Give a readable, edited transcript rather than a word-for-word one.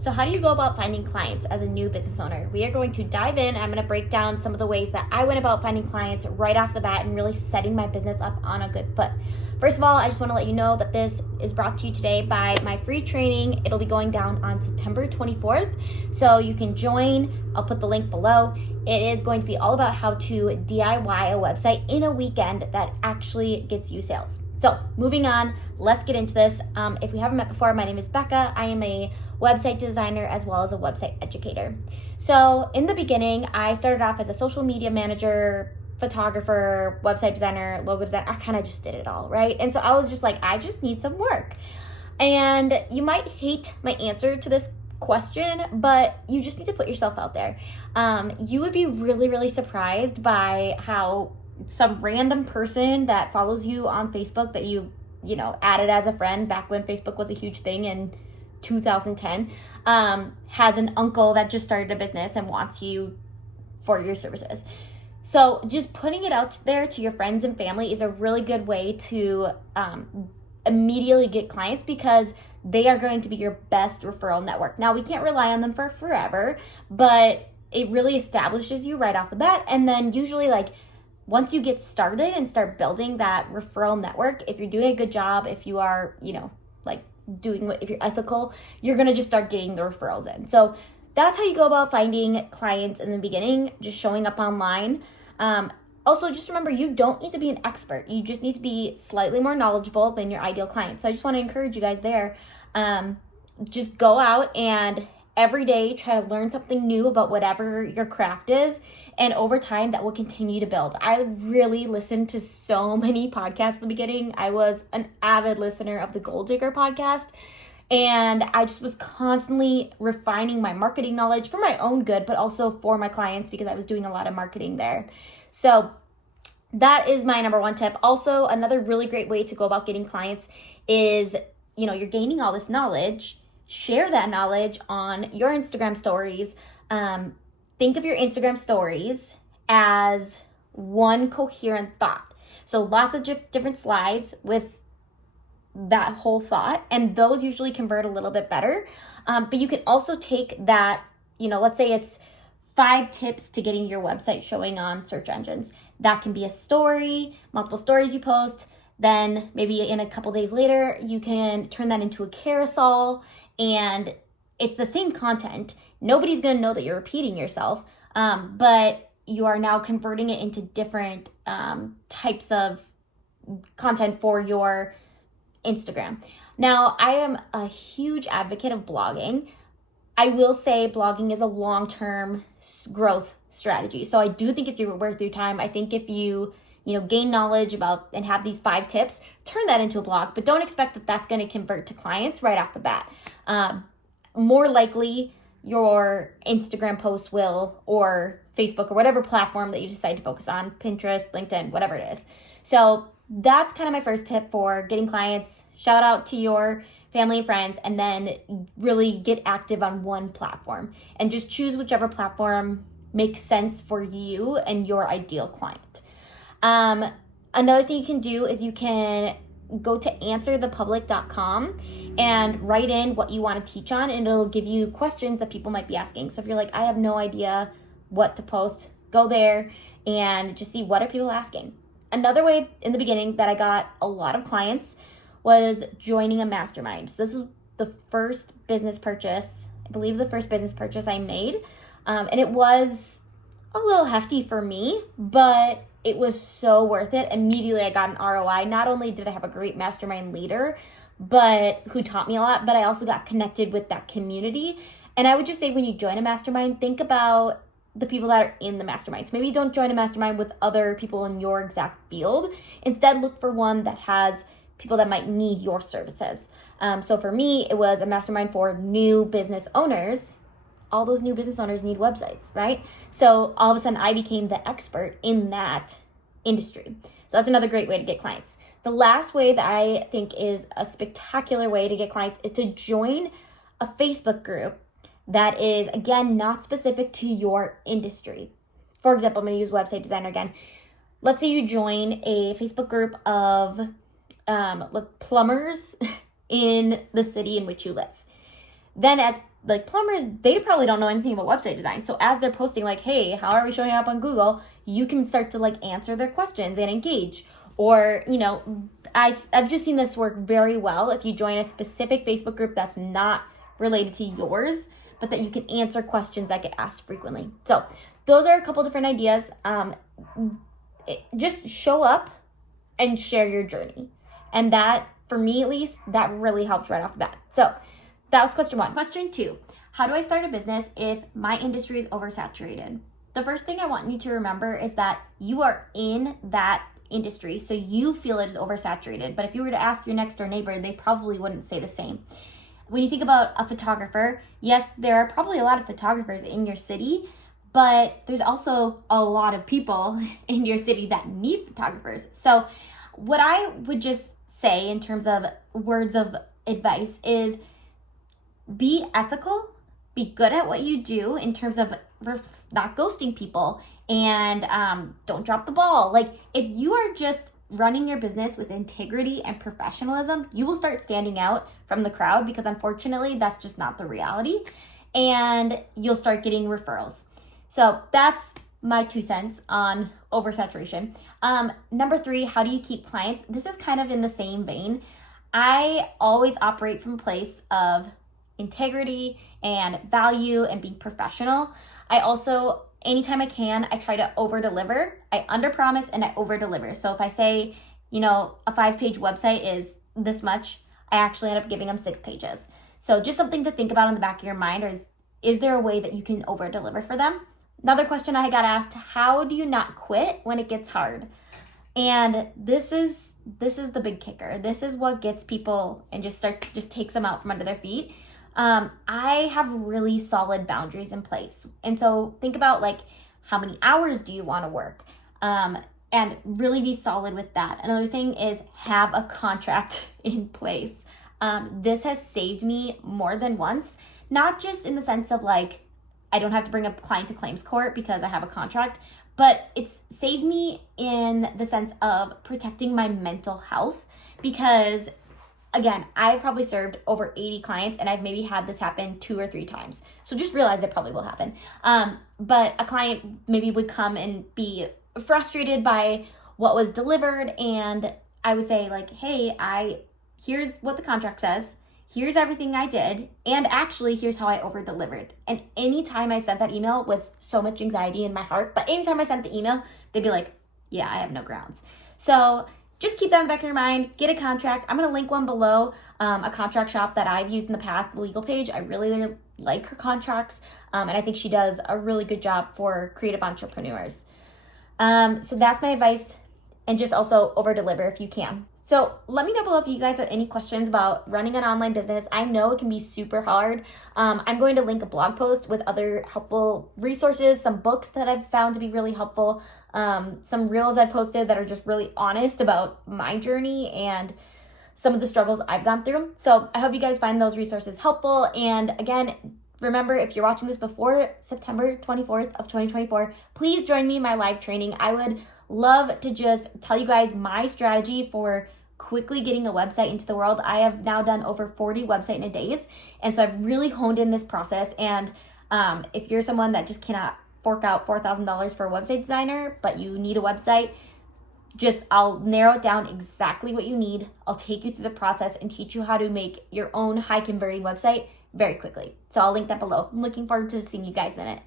So how do you go about finding clients as a new business owner? We are going to dive in. I'm going to break down some of the ways that I went about finding clients right off the bat and really setting my business up on a good foot. First of all, I just want to let you know that this is brought to you today by my free training. It'll be going down on September 24th. So you can join. I'll put the link below. It is going to be all about how to DIY a website in a weekend that actually gets you sales. So moving on, let's get into this. If we haven't met before, my name is Becca. I am a website designer as well as a website educator. So in the beginning, I started off as a social media manager, photographer, website designer, logo designer. I kind of just did it all, right? And so I was just like, I just need some work. And you might hate my answer to this question, but you just need to put yourself out there. You would be really, really surprised by how some random person that follows you on Facebook that you added as a friend back when Facebook was a huge thing in 2010, has an uncle that just started a business and wants you for your services. So just putting it out there to your friends and family is a really good way to immediately get clients, because they are going to be your best referral network. Now, we can't rely on them for forever, but it really establishes you right off the bat. And then usually, once you get started and start building that referral network, if you're doing a good job, if you are, if you're ethical, you're going to just start getting the referrals in. So that's how you go about finding clients in the beginning, just showing up online. Also, just remember, you don't need to be an expert. You just need to be slightly more knowledgeable than your ideal client. So I just want to encourage you guys there. Just go out and every day try to learn something new about whatever your craft is. And over time, that will continue to build. I really listened to so many podcasts at the beginning. I was an avid listener of the Gold Digger podcast. And I just was constantly refining my marketing knowledge for my own good, but also for my clients, because I was doing a lot of marketing there. So that is my number one tip. Also, another really great way to go about getting clients is, you're gaining all this knowledge. Share that knowledge on your Instagram stories. Think of your Instagram stories as one coherent thought. So lots of different slides with that whole thought, and those usually convert a little bit better. But you can also take that, let's say it's 5 tips to getting your website showing on search engines. That can be a story, multiple stories you post. Then maybe in a couple days later, you can turn that into a carousel, and it's the same content. Nobody's going to know that you're repeating yourself, but you are now converting it into different types of content for your Instagram. Now, I am a huge advocate of blogging. I will say blogging is a long-term growth strategy. So I do think it's worth your time. I think if you gain knowledge about and have these 5 tips, turn that into a blog, but don't expect that that's going to convert to clients right off the bat. More likely your Instagram post will, or Facebook, or whatever platform that you decide to focus on, Pinterest, LinkedIn, whatever it is. So that's kind of my first tip for getting clients. Shout out to your family and friends, and then really get active on one platform and just choose whichever platform makes sense for you and your ideal client. Another thing you can do is you can go to answerthepublic.com and write in what you want to teach on, and it'll give you questions that people might be asking. So if you're like, I have no idea what to post, go there and just see what are people asking. Another way in the beginning that I got a lot of clients was joining a mastermind. So this was the first business purchase, I believe the first business purchase I made. And it was a little hefty for me, but it was so worth it. Immediately I got an ROI. Not only did I have a great mastermind leader, but who taught me a lot, but I also got connected with that community. And I would just say, when you join a mastermind, think about the people that are in the mastermind. So maybe don't join a mastermind with other people in your exact field. Instead, look for one that has people that might need your services. So for me, it was a mastermind for new business owners. All those new business owners need websites, right? So all of a sudden I became the expert in that industry. So that's another great way to get clients. The last way that I think is a spectacular way to get clients is to join a Facebook group that is, again, not specific to your industry. For example, I'm going to use website designer again. Let's say you join a Facebook group of plumbers in the city in which you live. Then as like plumbers, they probably don't know anything about website design. So as they're posting like, hey, how are we showing up on Google? You can start to like answer their questions and engage. Or, you know, I've just seen this work very well if you join a specific Facebook group that's not related to yours, but that you can answer questions that get asked frequently. So those are a couple different ideas. Just show up and share your journey. And that, for me at least, that really helped right off the bat. So that was question 1. Question 2, how do I start a business if my industry is oversaturated? The first thing I want you to remember is that you are in that industry, so you feel it is oversaturated. But if you were to ask your next door neighbor, they probably wouldn't say the same. When you think about a photographer, yes, there are probably a lot of photographers in your city, but there's also a lot of people in your city that need photographers. So what I would just say in terms of words of advice is be ethical, be good at what you do in terms of not ghosting people, and don't drop the ball. Like, if you are just running your business with integrity and professionalism, you will start standing out from the crowd, because unfortunately that's just not the reality, and you'll start getting referrals. So that's my 2 cents on oversaturation. Number 3, how do you keep clients? This is kind of in the same vein. I always operate from a place of integrity and value and being professional. I also, anytime I can, I try to over deliver. I under promise and I over deliver. So if I say, you know, a 5-page website is this much, I actually end up giving them 6 pages. So just something to think about in the back of your mind is there a way that you can over deliver for them? Another question I got asked, how do you not quit when it gets hard? And this is the big kicker. This is what gets people and just takes them out from under their feet. I have really solid boundaries in place. And so think about like, how many hours do you want to work? And really be solid with that. Another thing is have a contract in place. This has saved me more than once, not just in the sense of like, I don't have to bring a client to claims court because I have a contract, but it's saved me in the sense of protecting my mental health, because again, I've probably served over 80 clients and I've maybe had this happen 2 or 3 times. So just realize it probably will happen. But a client maybe would come and be frustrated by what was delivered, and I would say like, hey, here's what the contract says. Here's everything I did, and actually here's how I over delivered. And anytime I sent that email with so much anxiety in my heart, but anytime I sent the email, they'd be like, yeah, I have no grounds. So just keep that in the back of your mind. Get a contract. I'm going to link one below, a contract shop that I've used in the past, the legal page. I really like her contracts, and I think she does a really good job for creative entrepreneurs. So that's my advice, and just also over deliver if you can. So let me know below if you guys have any questions about running an online business. I know it can be super hard. I'm going to link a blog post with other helpful resources, some books that I've found to be really helpful, some reels I posted that are just really honest about my journey and some of the struggles I've gone through. So I hope you guys find those resources helpful. And again, remember, if you're watching this before September 24th of 2024, please join me in my live training. I would love to just tell you guys my strategy for quickly getting a website into the world. I have now done over 40 website in a days. And so I've really honed in this process. And if you're someone that just cannot fork out $4,000 for a website designer, but you need a website, I'll narrow it down exactly what you need. I'll take you through the process and teach you how to make your own high converting website very quickly. So I'll link that below. I'm looking forward to seeing you guys in it.